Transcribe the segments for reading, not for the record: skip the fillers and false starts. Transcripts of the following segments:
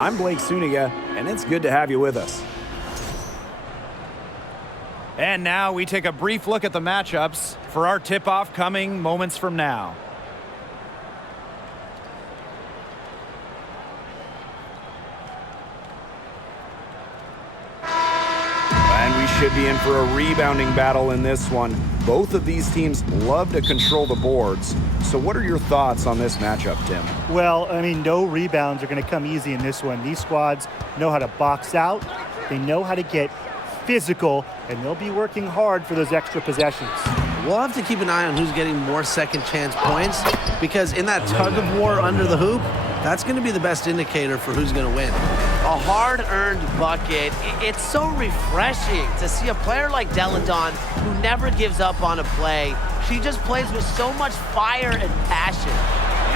I'm Blake Suniga, and it's good to have you with us. And now we take a brief look at the matchups for our tip-off coming moments from now. And we should be in for a rebounding battle in this one. Both of these teams love to control the boards. So what are your thoughts on this matchup, Tim? Well, I mean, no rebounds are going to come easy in this one. These squads know how to box out. They know how to get physical, and they'll be working hard for those extra possessions. We'll have to keep an eye on who's getting more second chance points, because in that tug of war under the hoop, that's going to be the best indicator for who's going to win. A hard-earned bucket. It's so refreshing to see a player like Deladon who never gives up on a play. She just plays with so much fire and passion.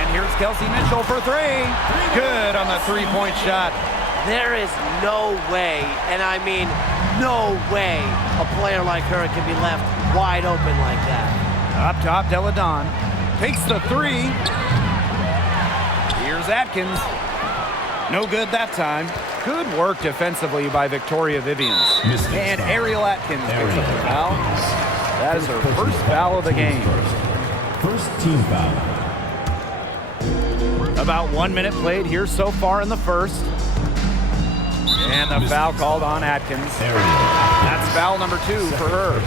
And here's Kelsey Mitchell for three. Good on the three-point shot. There is no way, and I mean no way, a player like her can be left wide open like that. Up top, Deladon takes the three. Here's Atkins. No good that time. Good work defensively by Victoria Vivians. And Ariel Atkins picks up the foul. That is her first foul of the game. First team foul. About 1 minute played here so far in the first. And the foul called on Atkins. That's foul number 2 for her.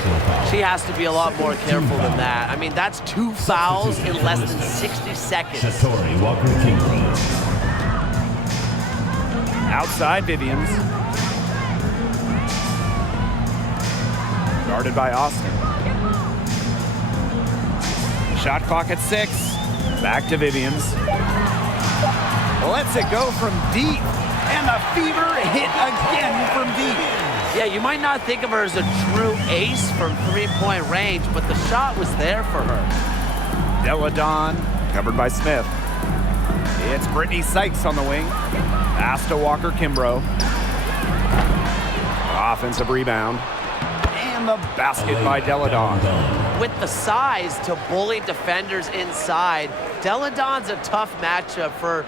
She has to be a lot more careful than that. I mean, that's 2 fouls in less than 60 seconds. Shatori Walker-Kimbrough. Outside Vivians. Guarded by Austin. Shot clock at 6. Back to Vivians. Lets it go from deep. And the Fever hit again from deep. Yeah, you might not think of her as a true ace from three-point range, but the shot was there for her. Deladon covered by Smith. It's Brittany Sykes on the wing. Pass to Walker-Kimbrough. Offensive rebound. And the basket by Deladon. With the size to bully defenders inside, Deladon's a tough matchup for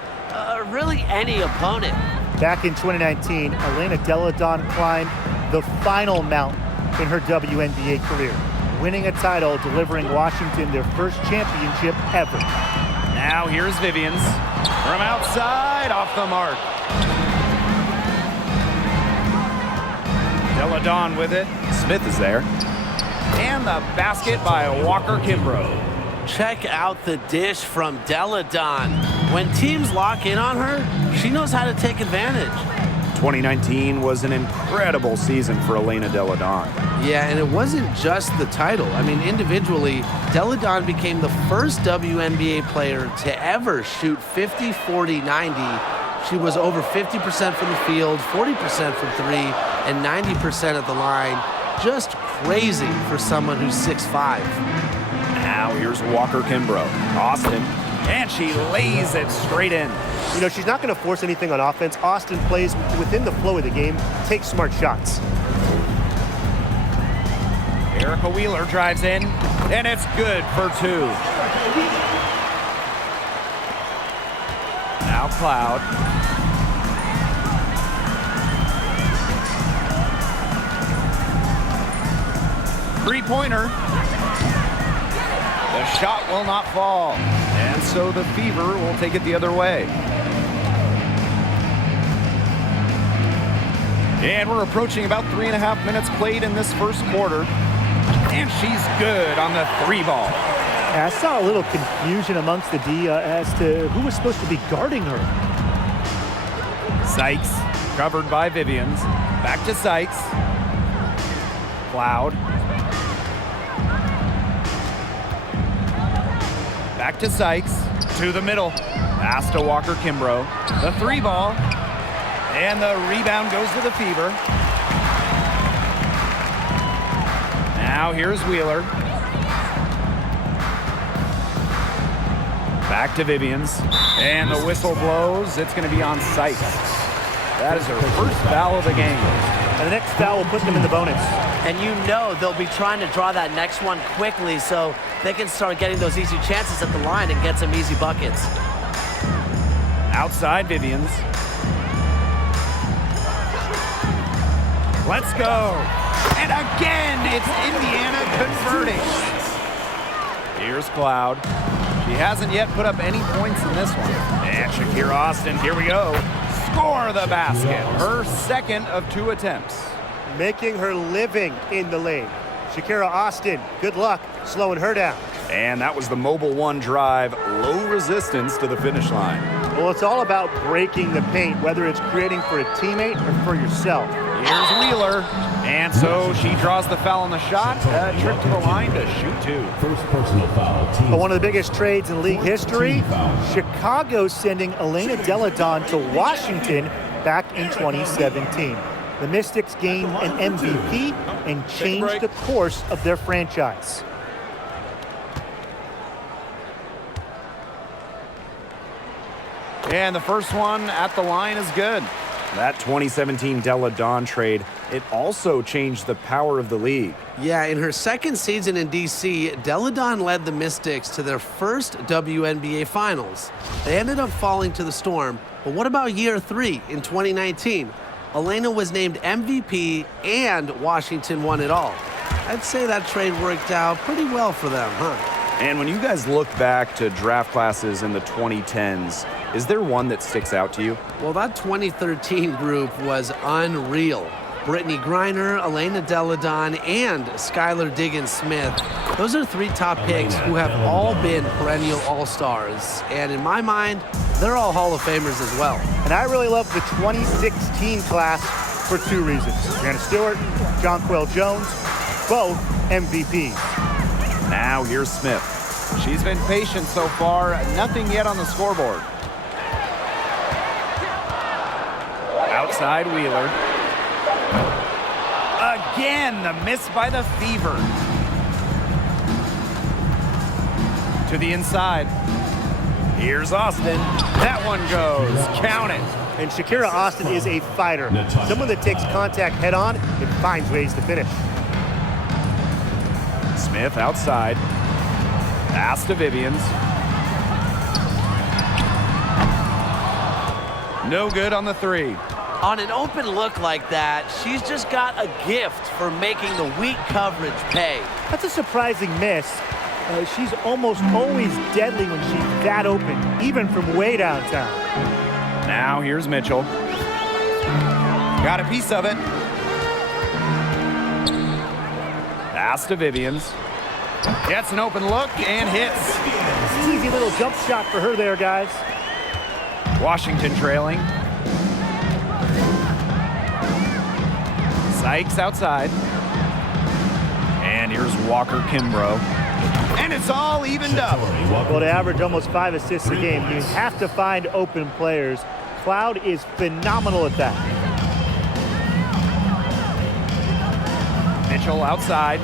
really any opponent. Back in 2019, Elena Deladon climbed the final mountain in her WNBA career, winning a title, delivering Washington their first championship ever. Now here's Vivians from outside, off the mark. Deladon with it. Smith is there. And the basket by Walker-Kimbrough. Check out the dish from Deladon. When teams lock in on her, she knows how to take advantage. 2019 was an incredible season for Elena Deladon. Yeah, and it wasn't just the title. I mean, individually, Deladon became the first WNBA player to ever shoot 50, 40, 90. She was over 50% from the field, 40% from three, and 90% at the line. Just crazy for someone who's 6'5". Now here's Walker-Kimbrough. Austin. And she lays it straight in. You know, she's not going to force anything on offense. Austin plays within the flow of the game, takes smart shots. Erica Wheeler drives in, and it's good for 2. Now Cloud. Three-pointer. The shot will not fall. And so the Fever will take it the other way. And we're approaching about 3.5 minutes played in this first quarter. And she's good on the 3 ball. I saw a little confusion amongst the D as to who was supposed to be guarding her. Sykes covered by Vivians. Back to Sykes. Cloud. Back to Sykes. To the middle. Pass to Walker-Kimbrough. The 3 ball. And the rebound goes to the Fever. Now here's Wheeler. Back to Vivians. And the whistle blows. It's going to be on Sykes. That is her first foul of the game. And the next foul will put them in the bonus. And you know they'll be trying to draw that next one quickly so they can start getting those easy chances at the line and get some easy buckets. Outside Vivians. Let's go. And again, it's Indiana converting. Here's Cloud. She hasn't yet put up any points in this one. And Shakira Austin, here we go. Score the basket. Her second of 2 attempts. Making her living in the lane. Shakira Austin, good luck slowing her down. And that was the Mobile One drive, low resistance to the finish line. Well, it's all about breaking the paint, whether it's creating for a teammate or for yourself. Here's Wheeler. And so she draws the foul on the shot. A trip to the line to shoot 2. First personal foul. Team But one of the biggest trades in league history, Chicago sending Elena Delle Donne to Washington back in 2017. The Mystics gained an MVP and changed the course of their franchise. And the first one at the line is good. That 2017 Delle Donne trade, it also changed the power of the league. Yeah, in her second season in D.C., Delle Donne led the Mystics to their first WNBA Finals. They ended up falling to the Storm, but what about year 3 in 2019? Elena was named MVP and Washington won it all. I'd say that trade worked out pretty well for them, huh? And when you guys look back to draft classes in the 2010s, is there one that sticks out to you? Well, that 2013 group was unreal. Brittany Griner, Elena Delle Donne, and Skylar Diggins-Smith. Those are 3 top picks who have all been perennial all-stars. And in my mind, they're all Hall of Famers as well. And I really love the 2016 class for 2 reasons. Brianna Stewart, Jonquel Jones, both MVPs. Now here's Smith. She's been patient so far. Nothing yet on the scoreboard. Outside Wheeler. Again, the miss by the Fever. To the inside. Here's Austin. That one goes. Count it. And Shakira Austin is a fighter. Someone that takes contact head on and finds ways to finish. Smith outside. Pass to Vivians. No good on the 3. On an open look like that, she's just got a gift for making the weak coverage pay. That's a surprising miss. She's almost always deadly when she's that open, even from way downtown. Now here's Mitchell. Got a piece of it. Pass to Vivians. Gets an open look and hits. Easy little jump shot for her there, guys. Washington trailing. Sykes outside. And here's Walker Kimbrough. And it's all evened up. Well, to average almost 5 assists a game, you have to find open players. Cloud is phenomenal at that. Mitchell outside.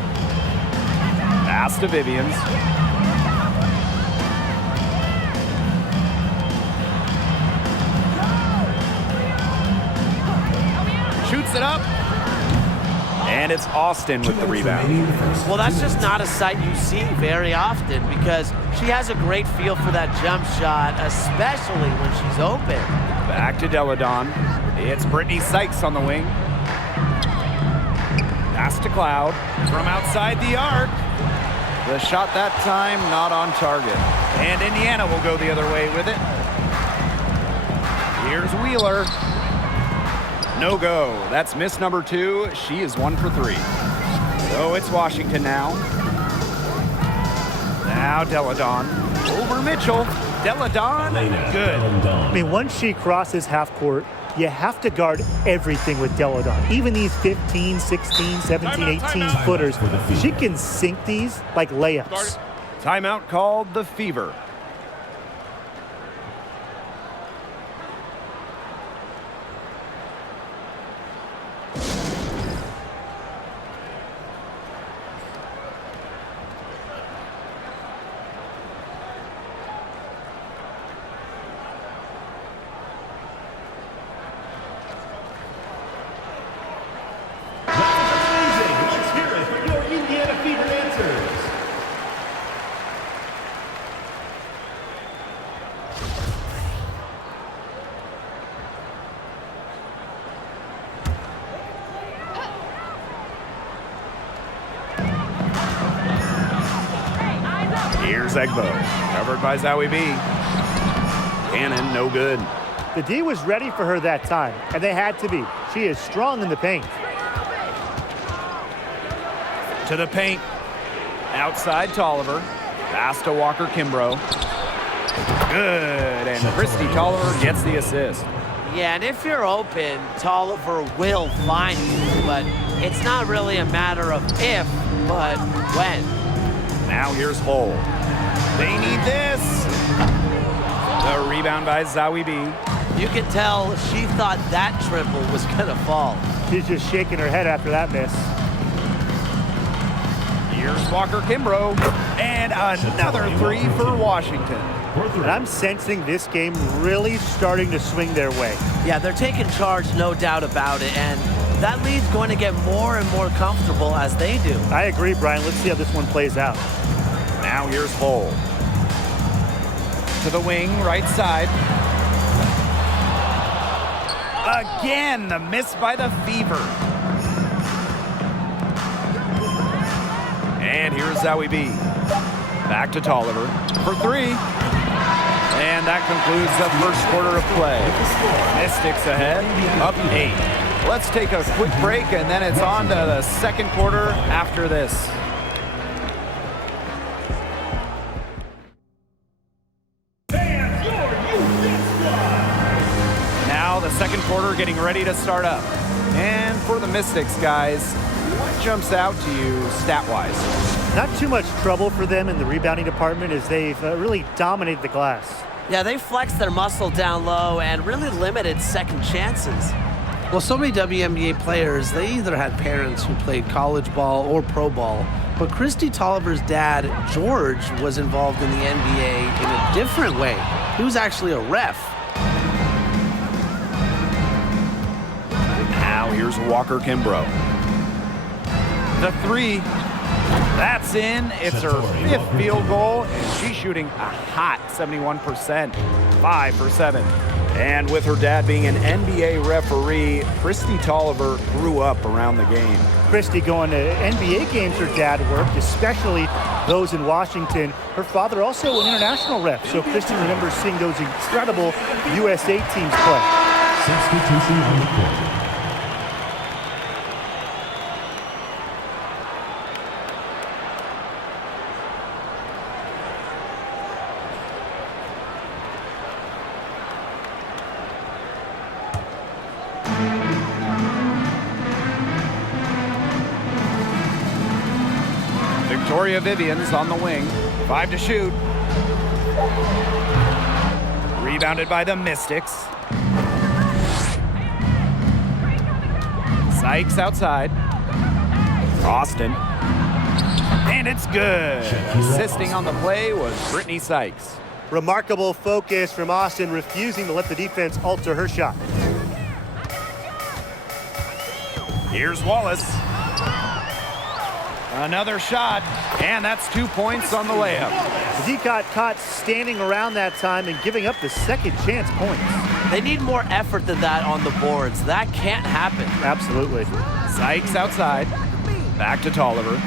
Pass to Vivians. Shoots it up. And it's Austin with the rebound. Well, that's just not a sight you see very often because she has a great feel for that jump shot, especially when she's open. Back to Delle Donne. It's Brittany Sykes on the wing. Pass to Cloud from outside the arc. The shot that time not on target. And Indiana will go the other way with it. Here's Wheeler. No go. That's miss number 2. She is 1 for 3. So it's Washington now. Now Delle Donne. Over Mitchell. Delle Donne. Good. I mean, once she crosses half court, you have to guard everything with Delle Donne. Even these 15, 16, 17, 18 footers, she can sink these like layups. Timeout called the Fever. Here's Egbo, covered by Zowie B. Cannon, no good. The D was ready for her that time, and they had to be. She is strong in the paint. To the paint. Outside Tolliver. Pass to Walker Kimbrough. Good, and Christy Tolliver gets the assist. Yeah, and if you're open, Tolliver will find you, but it's not really a matter of if, but when. Now here's Hull. They need this. The rebound by Zowie B. You can tell she thought that triple was gonna fall. She's just shaking her head after that miss. Here's Walker Kimbrough. And another three for Washington. And I'm sensing this game really starting to swing their way. Yeah, they're taking charge, no doubt about it, and that lead's going to get more and more comfortable as they do. I agree, Brian. Let's see how this one plays out. Now here's Hull. To the wing, right side. Again, the miss by the Fever. And here's Zowie B. Back to Tolliver for three. And that concludes the first quarter of play. Mystics ahead, up 8. Let's take a quick break, and then it's on to the second quarter after this. Now the second quarter getting ready to start up. And for the Mystics, guys, what jumps out to you stat-wise? Not too much trouble for them in the rebounding department as they've really dominated the glass. Yeah, they flexed their muscle down low and really limited second chances. Well, so many WNBA players, they either had parents who played college ball or pro ball, but Christy Tolliver's dad, George, was involved in the NBA in a different way. He was actually a ref. Now here's Walker Kimbrough. The three. That's in. It's her 5th field goal, and she's shooting a hot 71%, 5 for 7. And with her dad being an NBA referee, Christy Tolliver grew up around the game. Christy going to NBA games her dad worked, especially those in Washington. Her father also an international ref, so Christy remembers seeing those incredible USA teams play. Substitution on the court. Victoria Vivian's on the wing. 5 to shoot. Rebounded by the Mystics. Sykes outside. Austin. And it's good. Assisting on the play was Brittany Sykes. Remarkable focus from Austin, refusing to let the defense alter her shot. Here's Wallace. Another shot, and that's 2 points on the layup. The D got caught standing around that time and giving up the second chance points. They need more effort than that on the boards. That can't happen. Absolutely. Sykes outside. Back to Tolliver.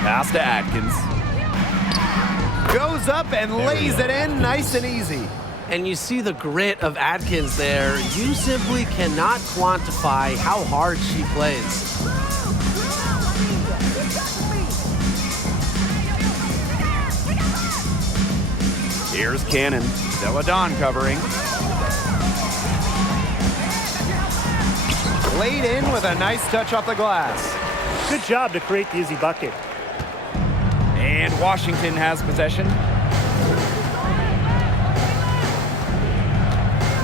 Pass to Atkins. Goes up and lays it in nice and easy. And you see the grit of Atkins there. You simply cannot quantify how hard she plays. Here's Cannon. Deladon covering. Laid in with a nice touch off the glass. Good job to create the easy bucket. And Washington has possession.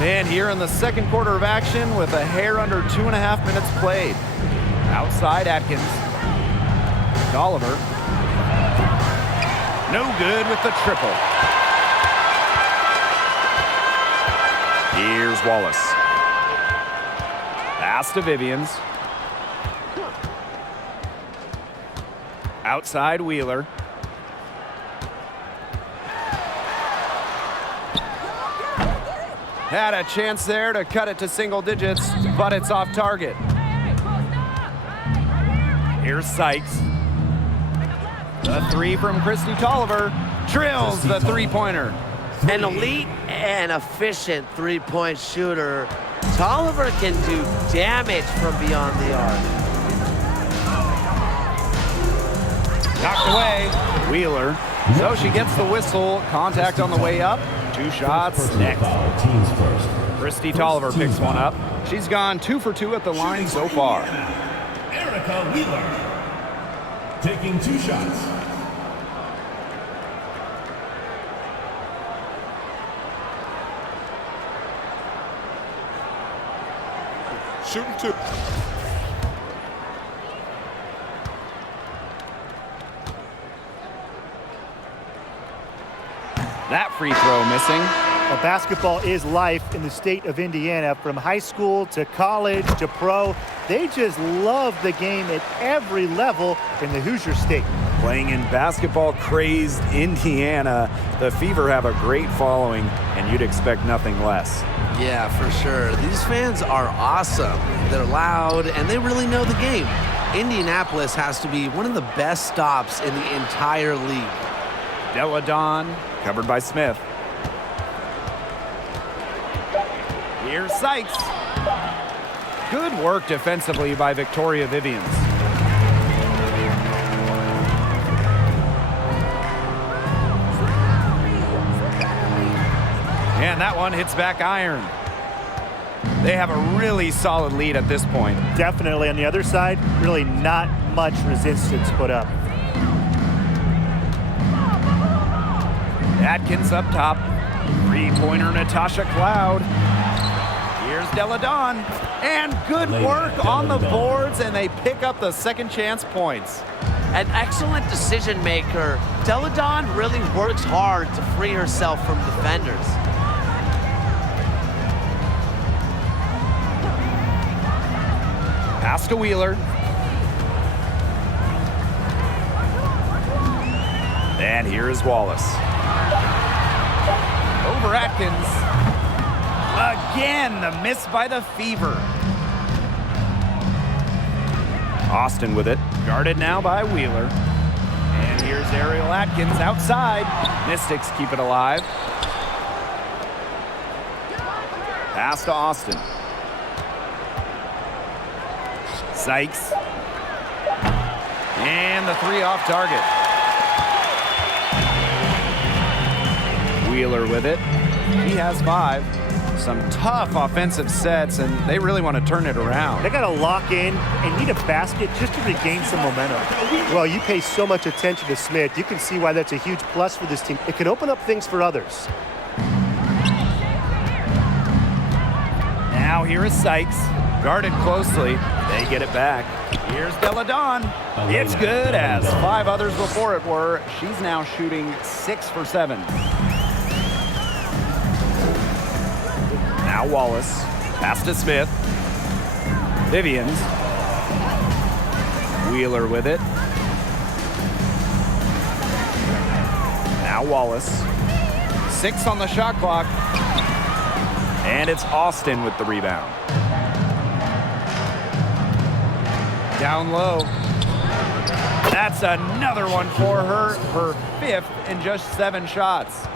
And here in the second quarter of action with a hair under 2.5 minutes played. Outside Atkins. Tolliver. No good with the triple. Here's Wallace. Pass to Vivians. Outside Wheeler. Had a chance there to cut it to single digits, but it's off target. Here's Sykes. The three from Christy Tolliver. drills the three-pointer. An elite and efficient three-point shooter, Tolliver can do damage from beyond the arc. Knocked away. Wheeler. So she gets the whistle. Contact on the way up. 2 shots next. Teams first. Christy Tolliver picks one up. She's gone 2 for 2 at the line so far. Erica Wheeler. Taking 2 shots. Shooting 2. That free throw missing. Well, basketball is life in the state of Indiana. From high school to college to pro, they just love the game at every level in the Hoosier State. Playing in basketball-crazed Indiana, the Fever have a great following, and you'd expect nothing less. Yeah, for sure. These fans are awesome. They're loud, and they really know the game. Indianapolis has to be one of the best stops in the entire league. Deladon, covered by Smith. Here's Sykes. Good work defensively by Victoria Vivians. And that one hits back iron. They have a really solid lead at this point. Definitely on the other side, really not much resistance put up. Atkins up top. Three-pointer Natasha Cloud. Here's Deladon. And good work on the boards, and they pick up the second chance points. An excellent decision maker, Deladon really works hard to free herself from defenders. Pass to Wheeler. And here is Wallace. Over Atkins. Again, the miss by the Fever. Austin with it. Guarded now by Wheeler. And here's Ariel Atkins outside. Mystics keep it alive. Pass to Austin. Sykes. And the 3 off target. Wheeler with it. He has 5. Some tough offensive sets, and they really want to turn it around. They got to lock in and need a basket just to regain some momentum. Well, you pay so much attention to Smith. You can see why that's a huge plus for this team. It can open up things for others. Now here is Sykes. Guarded closely. They get it back. Here's Deladon. It's good, as 5 others before it were. She's now shooting 6 for 7. Now Wallace. Pass to Smith. Vivians. Wheeler with it. Now Wallace. 6 on the shot clock. And it's Austin with the rebound. Down low. That's another one for her. Her 5th in just 7 shots.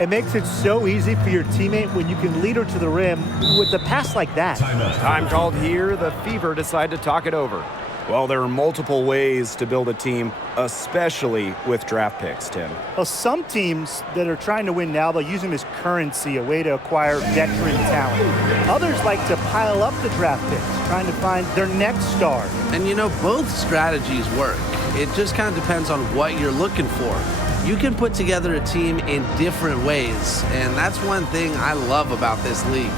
It makes it so easy for your teammate when you can lead her to the rim with a pass like that. Time called here. The Fever decide to talk it over. Well, there are multiple ways to build a team, especially with draft picks, Tim. Well, some teams that are trying to win now, they'll use them as currency, a way to acquire veteran talent. Others like to pile up the draft picks, trying to find their next star. And you know, both strategies work. It just kind of depends on what you're looking for. You can put together a team in different ways, and that's one thing I love about this league.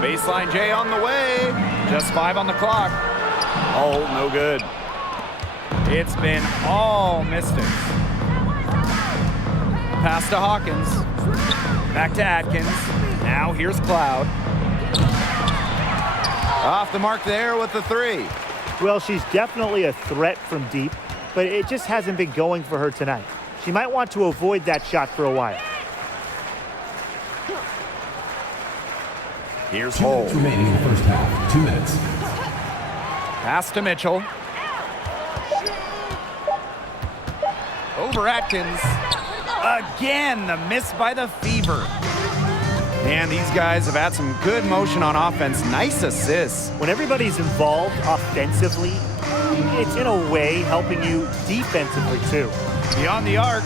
Baseline J on the way. Just 5 on the clock. Oh, no good. It's been all Mystics. pass to Hawkins. Back to Atkins. Now here's Cloud. Off the mark there with the three. Well, she's definitely a threat from deep, but it just hasn't been going for her tonight. She might want to avoid that shot for a while. Here's 2 Hole. minutes remaining in the first half. 2 minutes. Pass to Mitchell. Over Atkins. Again, the miss by the Fever. And these guys have had some good motion on offense. Nice assists. When everybody's involved offensively, it's in a way helping you defensively too. Beyond the arc.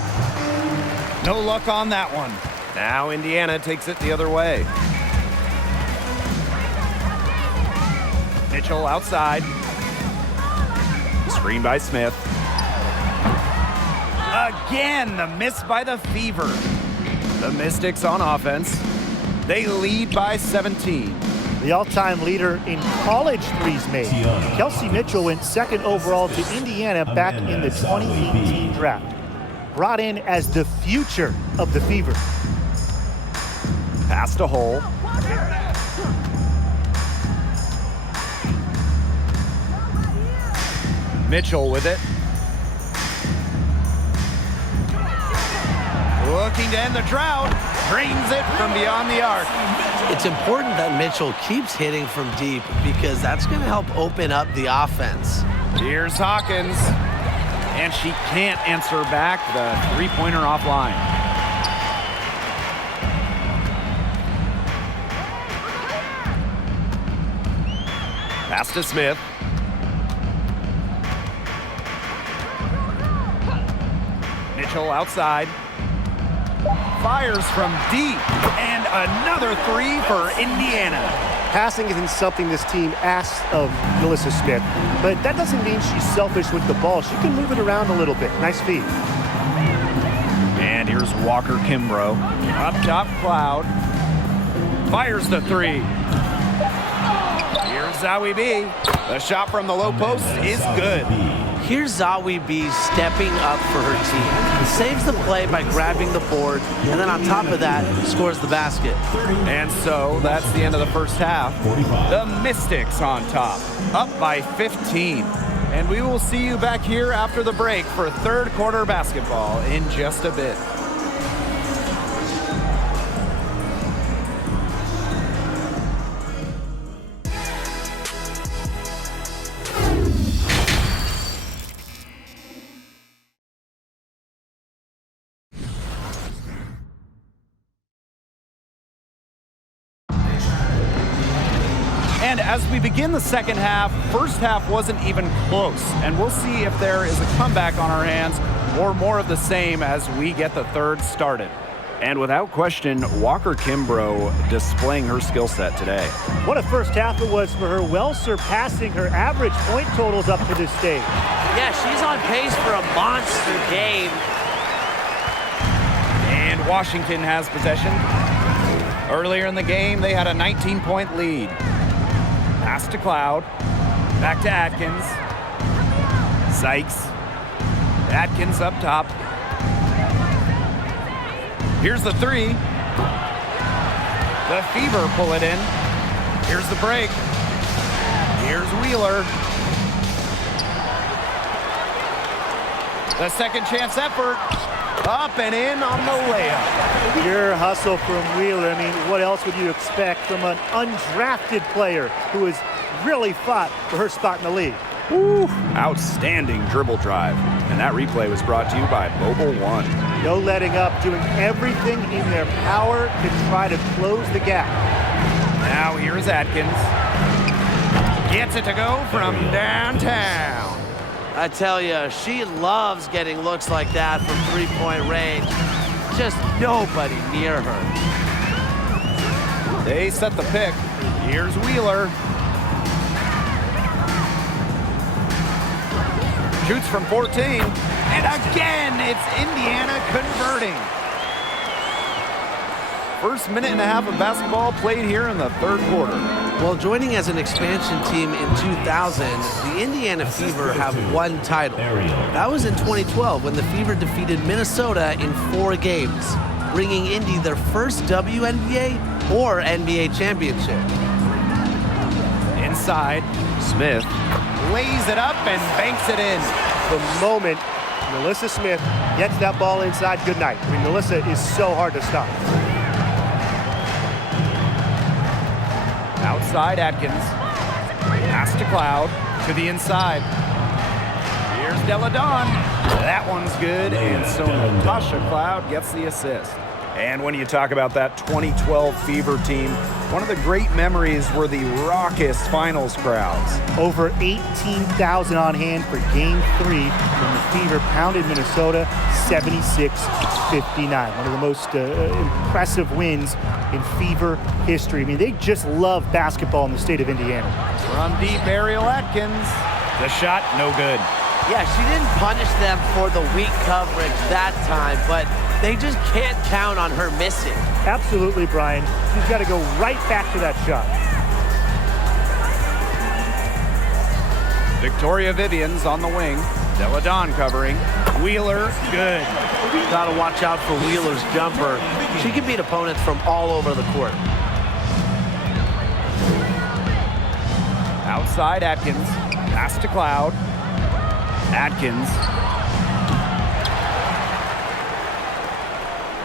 No luck on that one. Now Indiana takes it the other way. Mitchell outside. Screen by Smith. Again, the miss by the Fever. The Mystics on offense. They lead by 17. The all-time leader in college threes made. Kelsey Mitchell went second overall to Indiana back in the 2018 draft. Brought in as the future of the Fever. Pass to Hole. Mitchell with it. Looking to end the drought. Drains it from beyond the arc. It's important that Mitchell keeps hitting from deep because that's going to help open up the offense. Here's Hawkins. And she can't answer back the three-pointer offline. Pass to Smith. Mitchell outside. Fires from deep. And another three for Indiana. Passing isn't something this team asks of Melissa Smith, but that doesn't mean she's selfish with the ball. She can move it around a little bit. Nice feed. And here's Walker Kimbrough. Up top, Cloud. Fires the three. Here's Zowie B. The shot from the low post is good. Here's Zowie B stepping up for her team. He saves the play by grabbing the board, and then on top of that, scores the basket. And so that's the end of the first half. The Mystics on top, up by 15. And we will see you back here after the break for third quarter basketball in just a bit. And as we begin the second half, first half wasn't even close. And we'll see if there is a comeback on our hands or more of the same as we get the third started. And without question, Walker Kimbrough displaying her skill set today. What a first half it was for her, well surpassing her average point totals up to this stage. Yeah, she's on pace for a monster game. And Washington has possession. Earlier in the game, they had a 19-point lead. Pass to Cloud. Back to Atkins. Sykes. Atkins up top. Here's the three. The Fever pull it in. Here's the break. Here's Wheeler. The second chance effort. Up and in on the layup. Pure hustle from Wheeler. I mean, what else would you expect from an undrafted player who has really fought for her spot in the league? Woo. Outstanding dribble drive. And that replay was brought to you by Mobile One. No letting up, doing everything in their power to try to close the gap. Now here's Atkins. Gets it to go from downtown. I tell you, she loves getting looks like that from three-point range. Just nobody near her. They set the pick. Here's Wheeler. Shoots from 14. And again, it's Indiana converting. First minute and a half of basketball played here in the third quarter. Well, joining as an expansion team in 2000, the Indiana Fever have one title. That was in 2012 when the Fever defeated Minnesota in 4 games, bringing Indy their first WNBA or NBA championship. Inside, Smith lays it up and banks it in. The moment Melissa Smith gets that ball inside, good night. I mean, Melissa is so hard to stop. Outside Atkins. Pass to Cloud. To the inside. Here's Della Don. That one's good. And so Natasha Cloud gets the assist. And when you talk about that 2012 Fever team, one of the great memories were the raucous finals crowds. Over 18,000 on hand for Game 3 when the Fever pounded Minnesota 76-59. One of the most impressive wins in Fever history. I mean, they just love basketball in the state of Indiana. From deep, Ariel Atkins. The shot, no good. Yeah, she didn't punish them for the weak coverage that time, but they just can't count on her missing. Absolutely, Brian. She's got to go right back to that shot. Victoria Vivian's on the wing. Della Don covering. Wheeler, good. Gotta watch out for Wheeler's jumper. She can beat opponents from all over the court. Outside Atkins. Pass to Cloud. Atkins.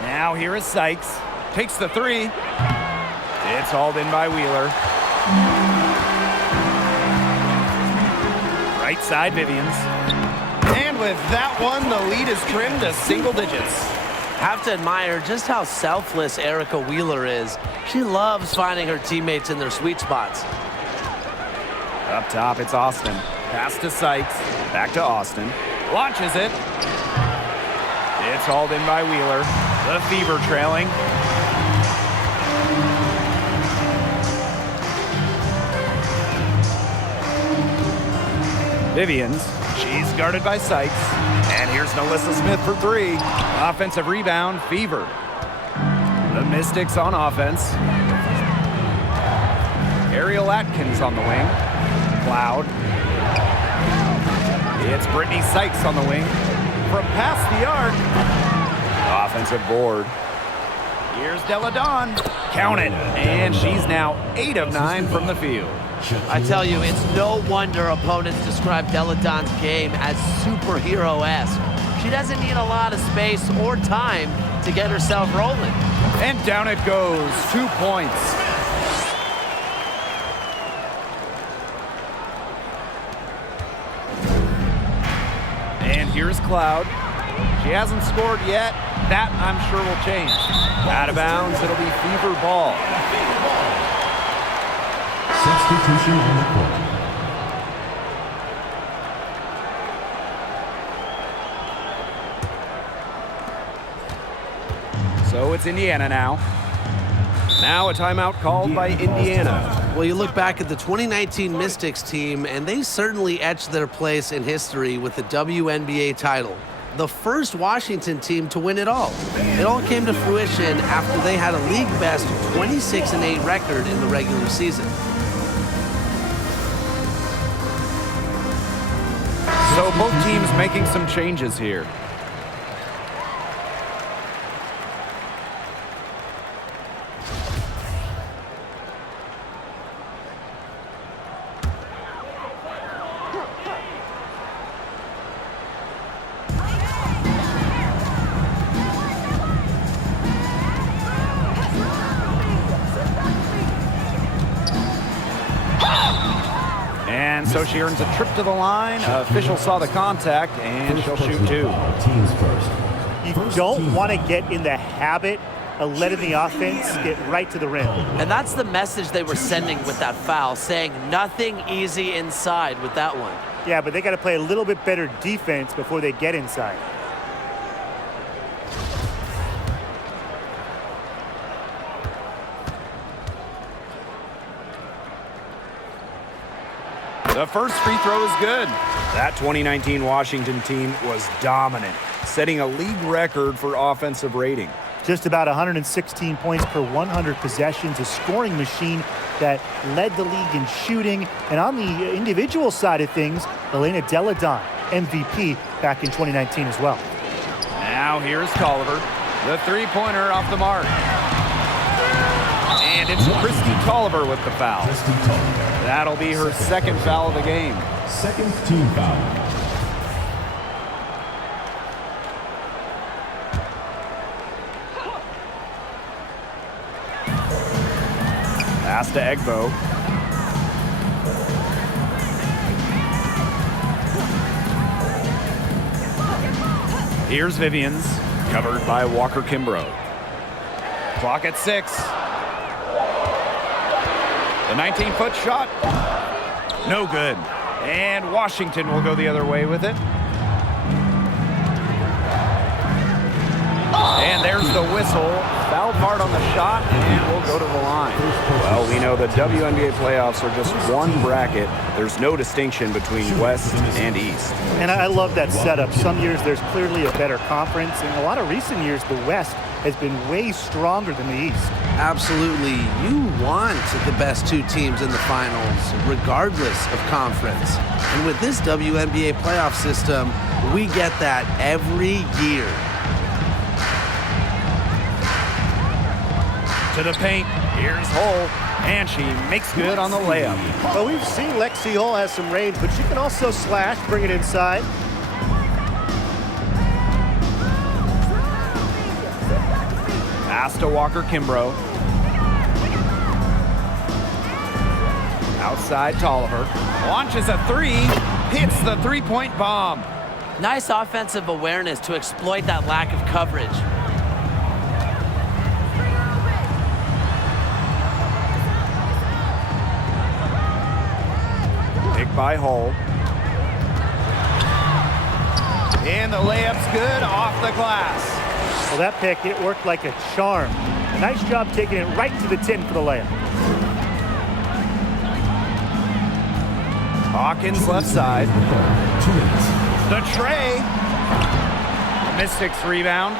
Now here is Sykes. Takes the 3. It's hauled in by Wheeler. Right side Vivian's. And with that one, the lead is trimmed to single digits. Have to admire just how selfless Erica Wheeler is. She loves finding her teammates in their sweet spots. Up top, it's Austin. Pass to Sykes. Back to Austin. Launches it. It's hauled in by Wheeler. The Fever trailing. Vivian's. She's guarded by Sykes. And here's Melissa Smith for 3. Offensive rebound, Fever. The Mystics on offense. Ariel Atkins on the wing. Cloud. It's Brittany Sykes on the wing. From past the arc. Offensive board. Here's Della Don. Count it. And she's now 8 of 9 from the field. I tell you, it's no wonder opponents describe Della Don's game as superhero-esque. She doesn't need a lot of space or time to get herself rolling. And down it goes. 2 points. And here's Cloud. She hasn't scored yet. That, I'm sure, will change. Out of bounds, it'll be Fever ball. Substitution on the court. So it's Indiana now. Now a timeout called by Indiana. Well, you look back at the 2019 Mystics team, and they certainly etched their place in history with the WNBA title. The first Washington team to win it all. It all came to fruition after they had a league-best 26-8 record in the regular season. So both teams making some changes here. And so she earns a trip to the line. Official saw the contact, and she'll shoot 2. Teams first. You don't want to get in the habit of letting the offense get right to the rim. And that's the message they were sending with that foul, saying nothing easy inside with that one. Yeah, but they got to play a little bit better defense before they get inside. The first free throw is good. That 2019 Washington team was dominant, setting a league record for offensive rating. Just about 116 points per 100 possessions, a scoring machine that led the league in shooting. And on the individual side of things, Elena Delle Donne, MVP back in 2019 as well. Now here's Tolliver. The three-pointer off the mark. And it's Christy Tolliver with the foul. That'll be her second foul of the game. Second team foul. Pass to Egbo. Here's Vivians, covered by Walker Kimbrough. Clock at 6. The 19-foot shot, no good. And Washington will go the other way with it. And there's the whistle. Fouled hard on the shot, and we'll go to the line. Well, we know the WNBA playoffs are just one bracket. There's no distinction between West and East. And I love that setup. Some years there's clearly a better conference. In a lot of recent years, the West has been way stronger than the East. Absolutely. You want the best two teams in the finals, regardless of conference. And with this WNBA playoff system, we get that every year. To the paint, here's Hull, and she makes good on the layup. Well, we've seen Lexi Hull has some range, but she can also slash, bring it inside. Pass to Walker Kimbrough. Outside Tolliver. Launches a three, hits the three-point bomb. Nice offensive awareness to exploit that lack of coverage. Pick by Hull. And the layup's good off the glass. Well, that pick, it worked like a charm. Nice job taking it right to the tin for the layup. Hawkins left side. 2 minutes. The tray. Mystics rebound.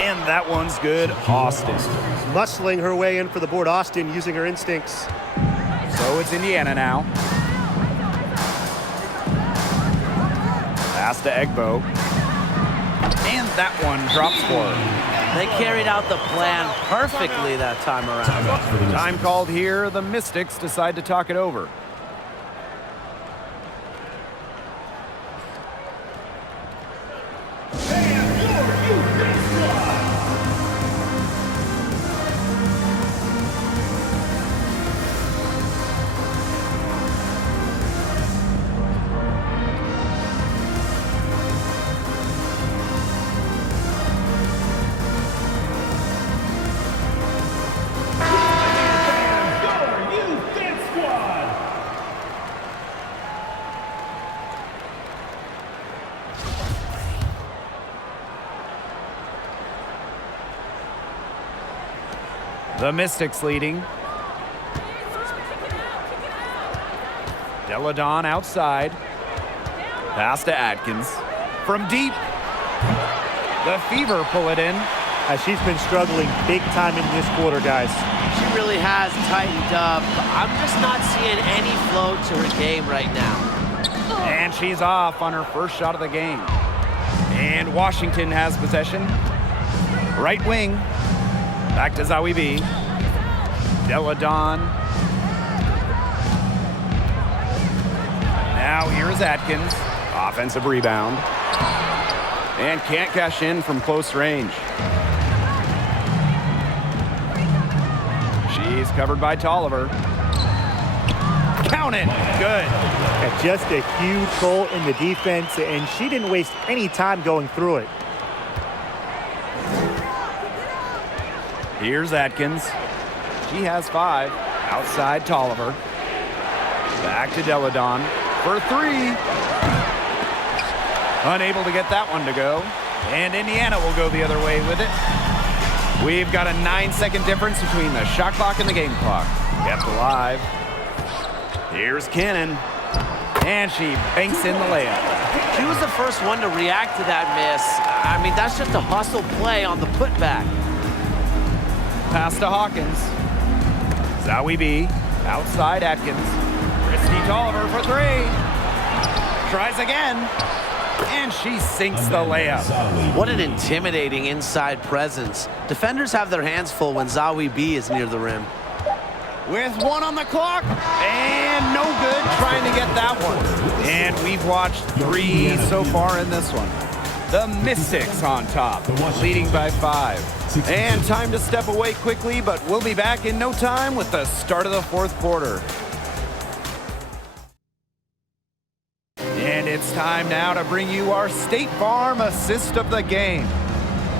And that one's good. Austin. Muscling her way in for the board. Austin using her instincts. So it's Indiana now. Pass to Egbo. And that one drops for her. They carried out the plan perfectly that time around. Timeout for the Mystics. Time called here. The Mystics decide to talk it over. The Mystics leading. Delle Donne outside. Pass to Atkins. From deep. The Fever pull it in. She's been struggling big time in this quarter, guys. She really has tightened up. I'm just not seeing any flow to her game right now. And she's off on her first shot of the game. And Washington has possession. Right wing. Back to Zawi B. Delle Donne. Now here's Atkins. Offensive rebound. And can't cash in from close range. She's covered by Tolliver. Count it. Good. Yeah, just a huge hole in the defense, and she didn't waste any time going through it. Here's Atkins. She has 5. Outside Tolliver. Back to Delle Donne for 3. Unable to get that one to go. And Indiana will go the other way with it. We've got a 9-second difference between the shot clock and the game clock. Kept alive. Here's Cannon. And she banks in the layup. She was the first one to react to that miss. I mean, that's just a hustle play on the putback. Pass to Hawkins. Zawi B. Outside Atkins. Christy Tolliver for three. Tries again. And she sinks the layup. What an intimidating inside presence. Defenders have their hands full when Zawi B is near the rim. With one on the clock, and no good trying to get that one. And we've watched three so far in this one. The Mystics on top, leading by 5. And time to step away quickly, but we'll be back in no time with the start of the fourth quarter. And it's time now to bring you our State Farm assist of the game.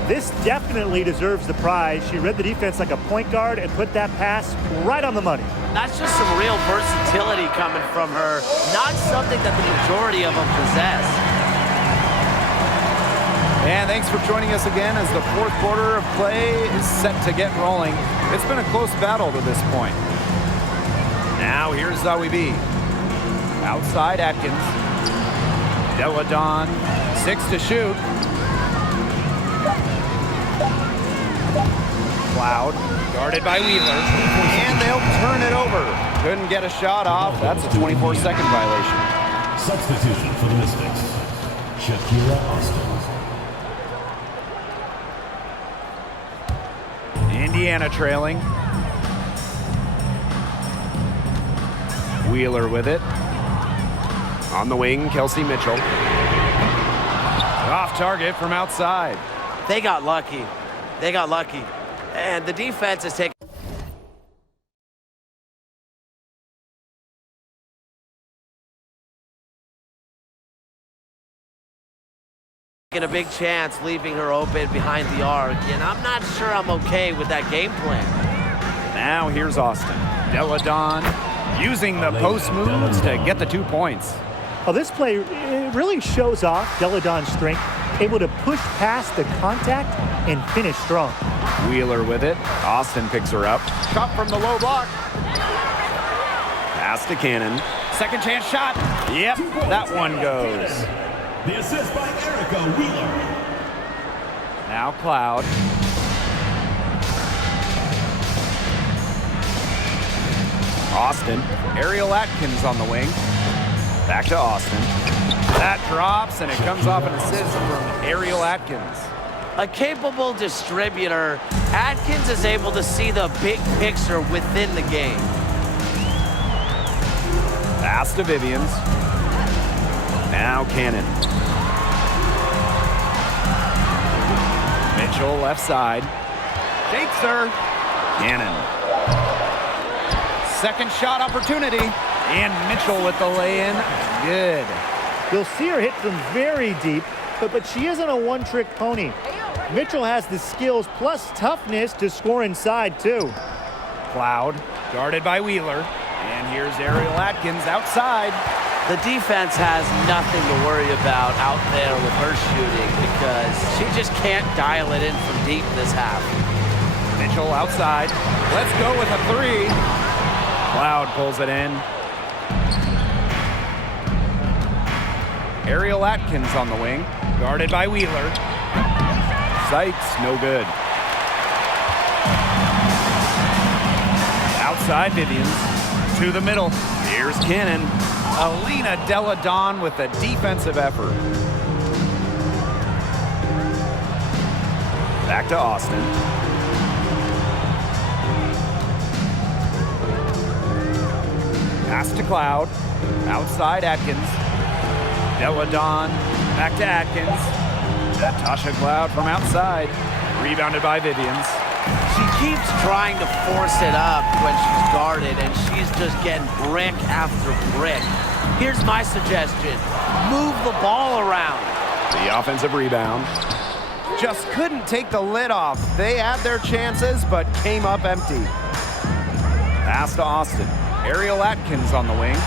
This definitely deserves the prize. She read the defense like a point guard and put that pass right on the money. That's just some real versatility coming from her. Not something that the majority of them possess. And thanks for joining us again as the fourth quarter of play is set to get rolling. It's been a close battle to this point. Now here's Zawi B. Outside Atkins. Deladon, 6 to shoot. Cloud, guarded by Wheeler, and they'll turn it over. Couldn't get a shot off. That's a 24-second violation. Substitution for the Mystics, Shakira Austin. Indiana trailing. Wheeler with it. On the wing, Kelsey Mitchell. Off target from outside. They got lucky. They got lucky. And the defense is taking a big chance, leaving her open behind the arc. And I'm not sure I'm okay with that game plan. Now here's Austin. Deladon using the post moves to get the 2 points. Well, this play it really shows off Deladon's strength, able to push past the contact and finish strong. Wheeler with it. Austin picks her up. Shot from the low block. Pass to Cannon. Second chance shot. Yep, that one goes. The assist by Erica Wheeler. Now Cloud. Austin. Ariel Atkins on the wing. Back to Austin. That drops, and it comes off an assist from Ariel Atkins. A capable distributor, Atkins is able to see the big picture within the game. Pass to Vivians. Now Cannon. Mitchell left side. Shakes her. Cannon. Second shot opportunity. And Mitchell with the lay-in. Good. You'll see her hit from very deep, but she isn't a one-trick pony. Mitchell has the skills plus toughness to score inside, too. Cloud, guarded by Wheeler. And here's Ariel Atkins outside. The defense has nothing to worry about out there with her shooting because she just can't dial it in from deep this half. Mitchell outside. Let's go with a 3. Cloud pulls it in. Ariel Atkins on the wing, guarded by Wheeler. Sykes, no good. Outside Vivians, to the middle. Here's Cannon. Alina Deladon with a defensive effort. Back to Austin. Pass to Cloud. Outside Atkins. Deladon, back to Atkins. Natasha Cloud from outside. Rebounded by Vivians. She keeps trying to force it up when she's guarded, and she's just getting brick after brick. Here's my suggestion. Move the ball around. The offensive rebound. Just couldn't take the lid off. They had their chances, but came up empty. Pass to Austin. Ariel Atkins on the wing.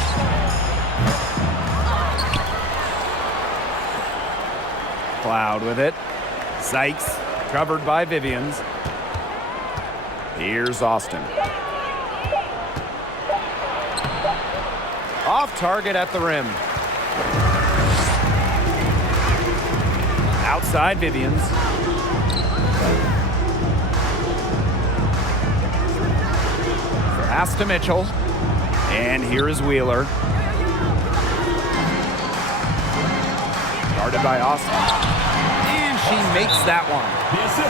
Cloud with it. Sykes, covered by Vivians. Here's Austin. Off target at the rim. Outside Vivians. Pass to Mitchell. And here is Wheeler. Guarded by Austin. And she makes that one.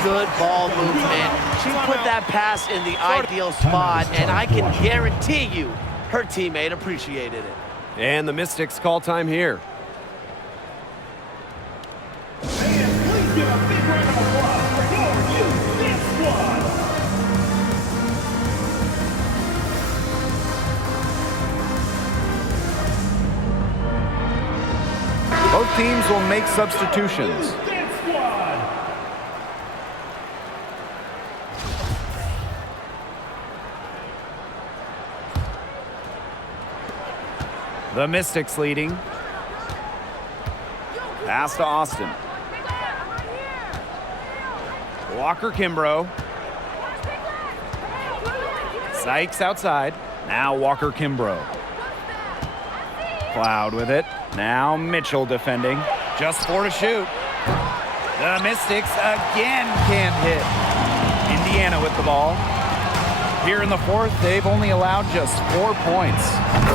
Good ball movement. She put that pass in the ideal spot, and I can guarantee you her teammate appreciated it. And the Mystics call time here. Both teams will make substitutions. The Mystics leading. Pass to Austin. Walker Kimbrough. Sykes outside. Now Walker Kimbrough. Cloud with it. Now Mitchell defending. Just 4 to shoot. The Mystics again can't hit. Indiana with the ball. Here in the fourth, they've only allowed just 4 points.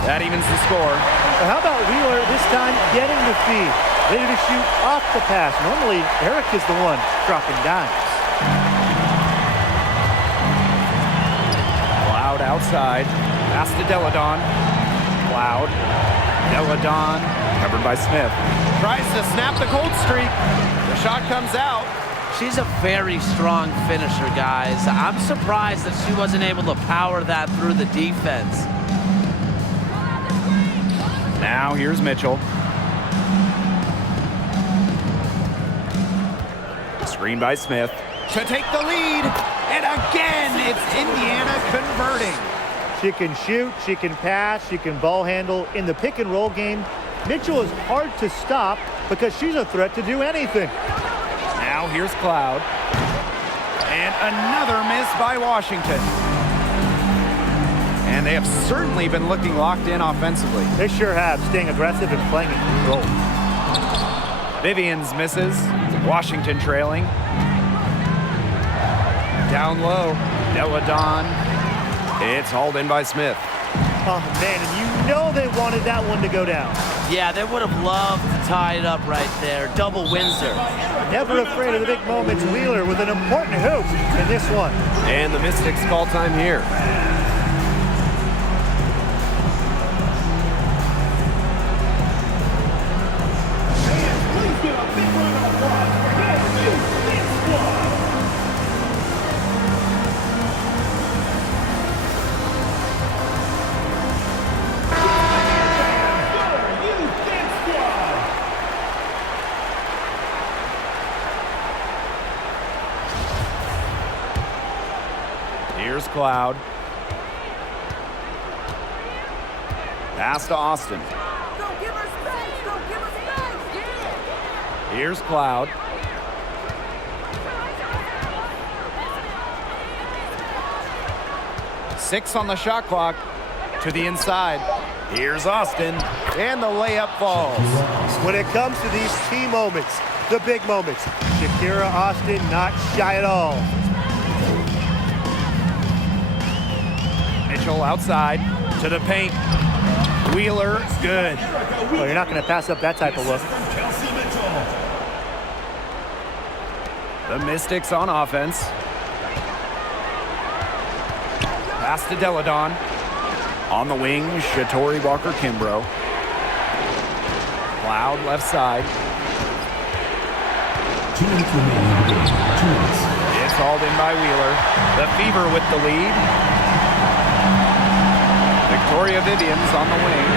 That evens the score. Well, how about Wheeler this time getting the feed? Ready to shoot off the pass. Normally, Eric is the one dropping dimes. Cloud outside. Pass to Deladon. Cloud. Deladon. Covered by Smith. Tries to snap the cold streak. The shot comes out. She's a very strong finisher, guys. I'm surprised that she wasn't able to power that through the defense. Now here's Mitchell. Screen by Smith to take the lead. And again, it's Indiana converting. She can shoot, she can pass, she can ball handle. In the pick and roll game, Mitchell is hard to stop because she's a threat to do anything. Now here's Cloud. And another miss by Washington. And they have certainly been looking locked in offensively. They sure have, staying aggressive and playing in control. Vivians misses. Washington trailing. Down low. Deladon. It's hauled in by Smith. Oh, man, and you know they wanted that one to go down. Yeah, they would have loved to tie it up right there. Double Windsor. Never afraid of the big moments. Wheeler with an important hoop in this one. And the Mystics call time here. Here's Cloud. Pass to Austin. Here's Cloud. Six on the shot clock. To the inside. Here's Austin. And the layup falls. When it comes to these key moments, the big moments, Shakira Austin not shy at all. Mitchell outside to the paint. Wheeler, good. Well, you're not going to pass up that type of look. The Mystics on offense. Pass to Deladon. On the wing, Shatori Walker Kimbrough. Cloud left side. 2 minutes remaining in the game. 2 minutes. It's hauled in by Wheeler. The Fever with the lead. Victoria Vivians on the wing.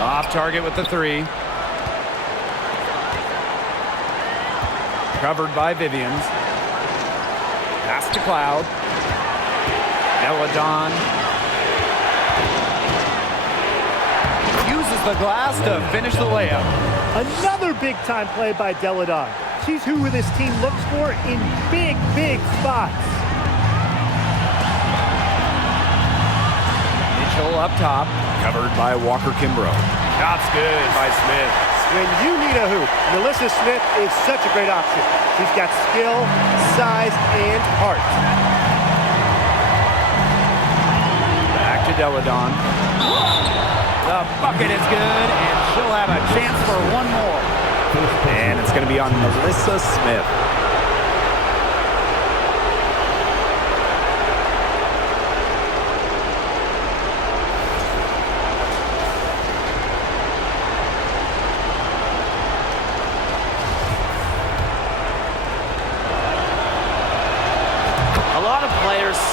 Off target with the three. Covered by Vivians. Pass to Cloud. Deladon. Uses the glass to finish the layup. Another big-time play by Deladon. She's who this team looks for in big, big spots. Mitchell up top, covered by Walker Kimbrough. Shot's good by Smith. When you need a hoop, Melissa Smith is such a great option. She's got skill, size, and heart. Back to Deladon. The bucket is good, and she'll have a chance for one more. And it's going to be on Melissa Smith.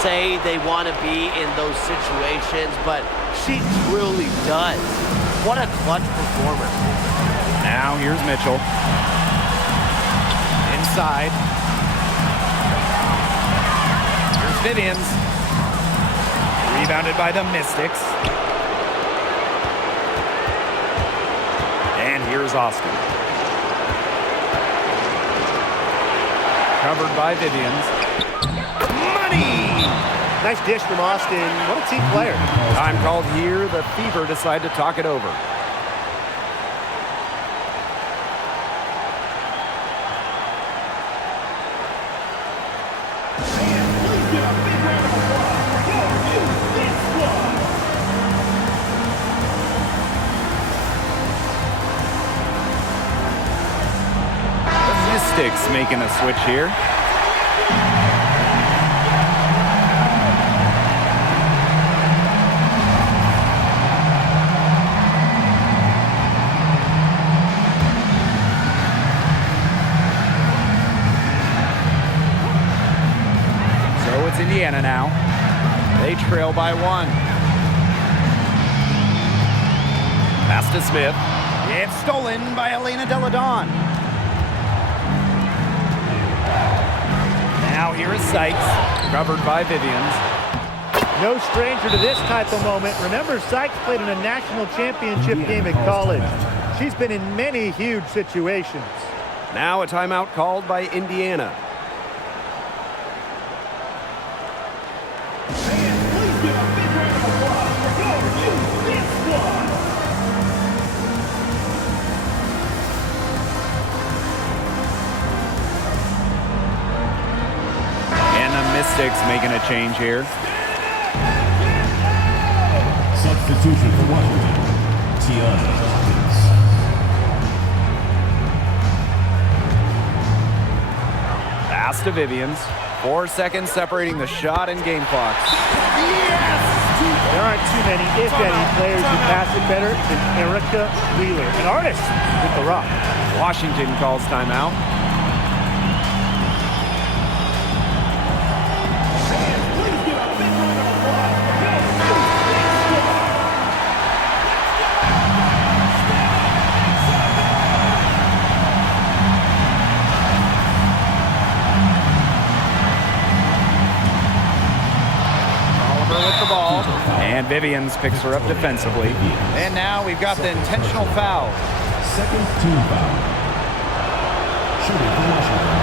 Say they want to be in those situations, but she truly does. What a clutch performer. Now here's Mitchell. Inside. Here's Vivians. Rebounded by the Mystics. And here's Austin. Covered by Vivians. Nice dish from Austin. What a team player. Time called here. The Fever decide to talk it over. The Mystics making a switch here. Indiana now. They trail by 1. Pass to Smith. It's stolen by Elena Deladon. Now here is Sykes, covered by Vivians. No stranger to this type of moment. Remember, Sykes played in a national championship game at college. She's been in many huge situations. Now a timeout called by Indiana. Mystics making a change here. Substitution for Washington, Tiana Hawkins. Pass to Vivians. 4 seconds separating the shot and game clock. There aren't too many, if any, players who pass it better than Erica Wheeler, an artist with the rock. Washington calls timeout. And Vivians picks her up defensively. And now we've got the intentional foul. Second team foul. Shooting for Washington.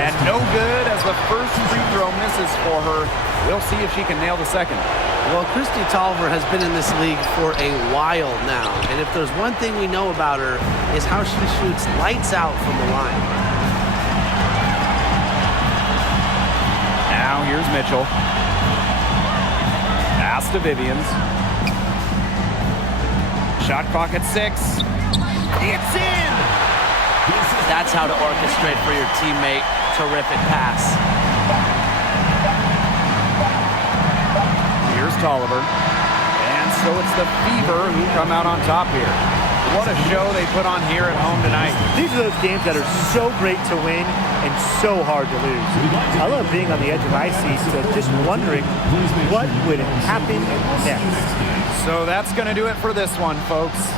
And no good as the first free throw misses for her. We'll see if she can nail the second. Well, Christy Tolliver has been in this league for a while now. And if there's one thing we know about her is how she shoots lights out from the line. Now here's Mitchell. Pass to Vivians. Shot clock at 6. It's in! That's how to orchestrate for your teammate. Terrific pass. Here's Tolliver. And so it's the Fever who come out on top here. What a show they put on here at home tonight. These are those games that are so great to win and so hard to lose. I love being on the edge of my seat, so just wondering what would happen next. So that's going to do it for this one, folks.